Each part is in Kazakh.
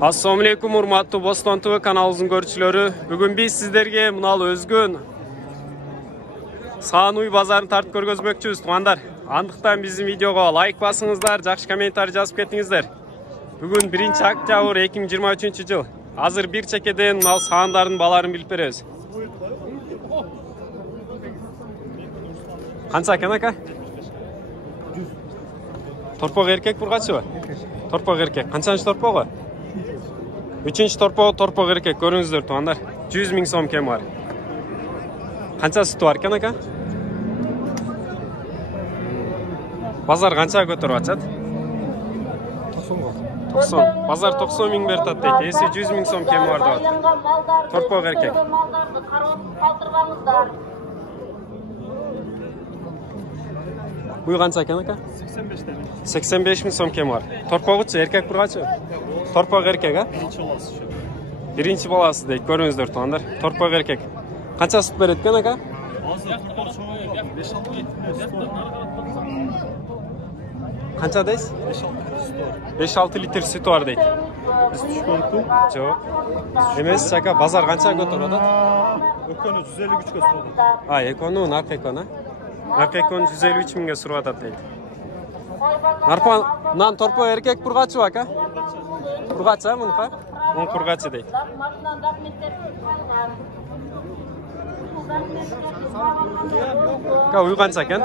Assalamu alaikum, урматтуу Бостон ТВ каналыбыздын көрүүчүлөрү. Бүгүн биз сиздерге мынал өзгөн Саан уй базарын тартып көргөзмөкчүбүз, туугандар. Андыктан биздин видеого лайк басыңыздар, жакшы комментарий жазып кетиңиздер. Бүгүн 1-октябрь 2023-жыл. Азыр бир чекеден мынал саандардын баларын билип беребиз. Канча экен ака? Торпок эркек бургачыбы? Торпок эркек. Канчанчы торпогу? 3-нчы торпок эркек, көрүңүздөр туугандар. 100 000 сом кем бар. Канча сүтү бар экен ака? Базар канча көтөрүп атат? 90. Базар 90 000 берип атат дейт. Эси 100 000 сом кем бар деп атат. Торпок эркек. Буй канча экен ака? 85 000 сом кем бар. Торпогучу эркек бургачы? Торпок эркек, а? Биринчи баласы дейт, көрүңүздөр туугандар. Торпок эркек. Канча сүт берет экен ака? Канча дейсиз? 5-6 литр сүтү бар дейт. Жок. Эмес, ака, базар канча көтөрүп атат? Экөнү 153 көтөрүп атат. Экөнү, наркы экөнү. Наркы экөнү 153 000 суруп атат дейт. Нарпан торпок эркек бургачы ака? Бургачы, а мунка? Мун бургачы дейт. Ка уй канча экен?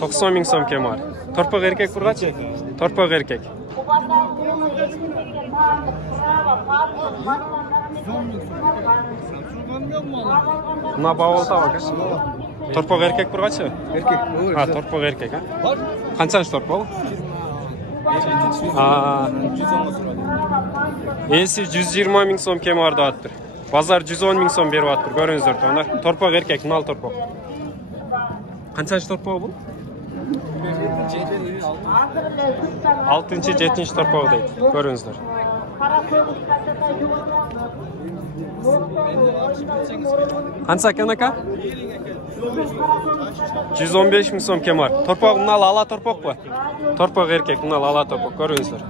90 000 сом кем бар. Торпок эркек бургачы? Торпок эркек. Мына баболта ака. Торпок эркек бургачы? Эркек. Торпок эркек, а? Канчанчы торпок? Эси 120 000 сом кем бар деп атыптыр. Базар 110 000 сом берип атыптыр, көрүңүздөр туугандар. Торпок эркек, мынал торпок. Канчанчы торпок бул? 6-нчы, 7-нчи торпок дейт, көрүңүздөр. Канча экен ака? 115 000 сом кем бар. Торпок мынал ала торпокпу? Торпок эркек, мынал ала торпок, көрүңүздөр.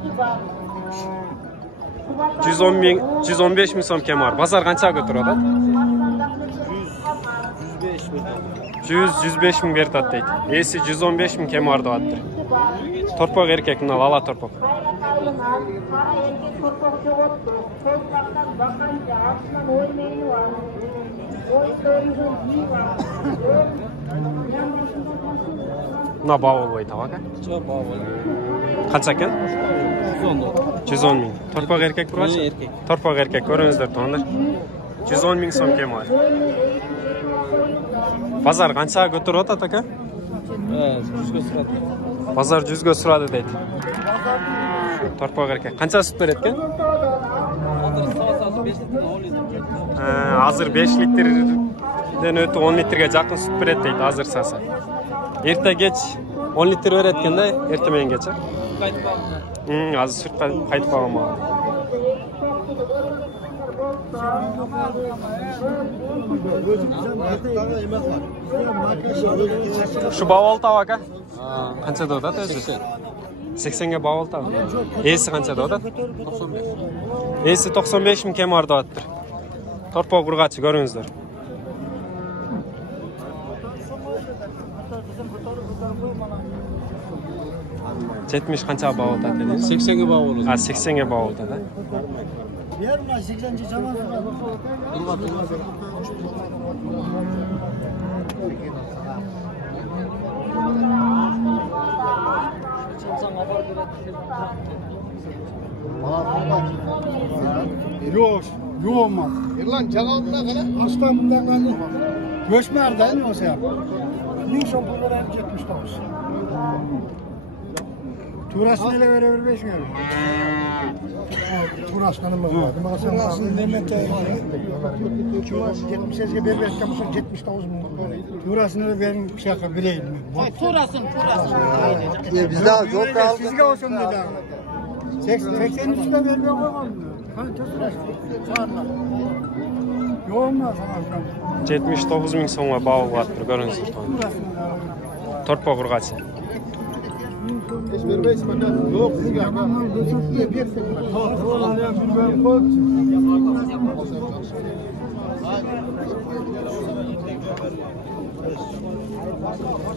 115 000 сом кем бар. Базар канча көтөрүп атат? 100-105 000 берип атат дейт. Эси 115 000 кем бар деп атыптыр. Торпок эркек, мынал ала торпок. Мына баболбой таб ака? Жок, бабол. Канча экен? 110 000. Торпок эркек бургачы? Эркек. Торпок эркек, көрүңүздөр туугандар. 110 000 сом кем бар. Базар канча көтөрүп атат ака? 100 сурады. Базар 100 сурады дейт. Торпок эркек. Канча сүт берет экен? Азыр 5 литрден өтүп 10 литрге жакын сүт берет дейт, азыр саса. Эрте кеч 10 литр берет экен да, эрте менен кеч. Азыр сүт кайтып калган мага. Şu баболта ака? Канча деп атат өзү? 80ге баболта. Эси канча деп атат? 95. Эси 95 000 кем бар деп атыптыр. Торпок бургачы, көрүңүздөр. Жетmiş канча баболта dedi? 80'e bağlı. 80'e bavulda da. Yarın 80. zaman Yok, yok olmaz. Lan canaldına kadar. Aslan bundan kaldı. Göçmer değil mi o sen? Bin son pulları hem 79. Turasını ile verebilir 5 gün. Turaslanımız var. Turasını demek ki 78'e bir verken 79 bin. Turasını da verin bir şey bileyim. Turasın. Biz daha yol kaldı. Sizge olsun bir daha. 83'e vermeye koymadım. Hani turasını. Yok olmaz. 79 000 so'mga bavul atıптır, görüngsüz. Торпок ургачы. Hiç vermeyiz benden. Yok sizge aka.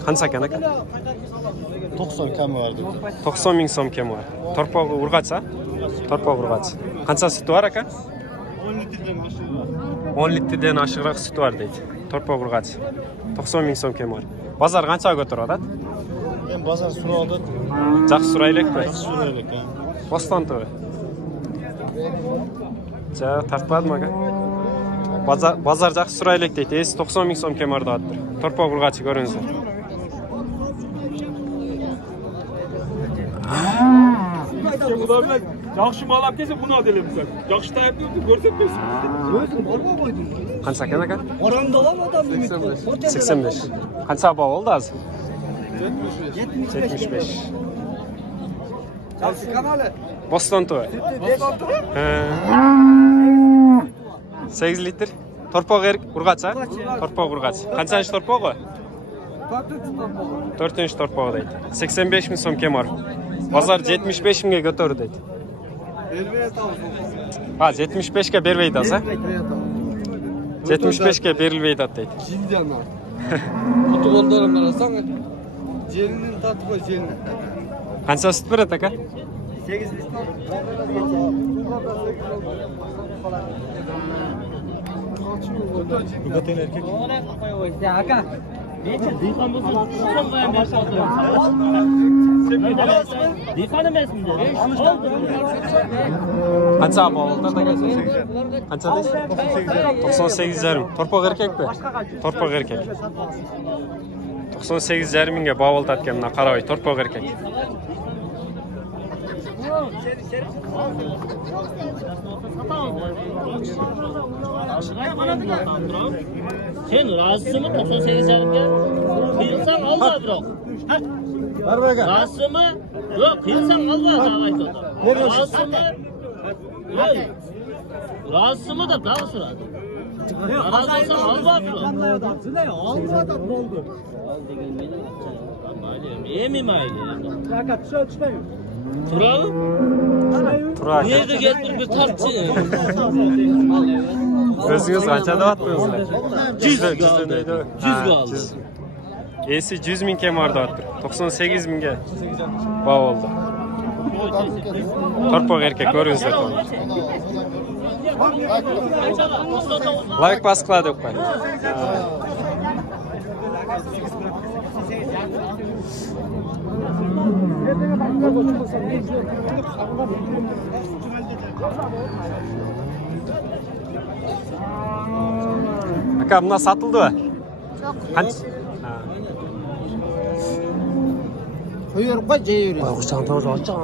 Qancha ekan aka? 90 kam vardı. 90 ming so'm kemi bor. Torpog'i urg'ach a? Torpog' urg'ach. Qancha suti bor aka? 10 litrdan oshiqroq suti bor deydi. Torpog' urg'ach. 90 ming so'm kemi bor. Bozor qanchaga ko'taradi? Ben bazar sura aldım. Жақсы сұрайлық-пы? Sura aldık ha. Бостан тұғы. Тартпадым аға. Базар жақсы сұрайлық дейді. Есі 90 мing so'm kemorda attır. Torpog' urg'achi ko'ringizlar. Yaxshi mal olib kelsa buni odelimsan. Yaxshi tayyorlaydi, ko'rsatmaysiz. Qancha ekan aka? Oramda var adam ümit. 85. Qancha baho oldi hozir? 75. Boston tuvi. 8 litr. Torpog' urg'ach a? Torpog' urg'ach. Qanchanchi torpog'i? 4-chi torpog' deydi. 85 ming so'm kemor. Bozor 75 mingga ko'tardi deydi. Ha, 75 ga bermaydi asa. 75 ga berilmaydi deydi. Kutubollarım arasana. Jelinin tatı koy jelini. Qancha sut beradi aka? 8 litre. Bukaten erkek. Ya aka. Qancha baho oldi aka? Qancha deysiz? 98,5. Torpog' erkakmi? Torpog' erkak. 98,5 mingga baho oldi atgan mana qaravoy torpog' erkak. Sen razısın mı 98'lerinde? Kıyılsan al da bırak. Razısın mı? Yok kıyılsan al da razısın mı? Yok. Razısın mı da daha sıra. Razı olsan al da bırak. Yemeyim aile. Turalım. Turar. Nerede geldin bir tartçı? O'zingiz qancha deyapsizlar? 100 deydi. 100 kaldı. Esi 100 ming kemorda attır. 98 mingga baho oldi. Torpog' erkak ko'ringizlar. Like bas qiladi o'qay. Aka buna satıldı mı? Qancha? Koyuyorum koy ceyiyoruz. Uçağın to'g'ri ochaq.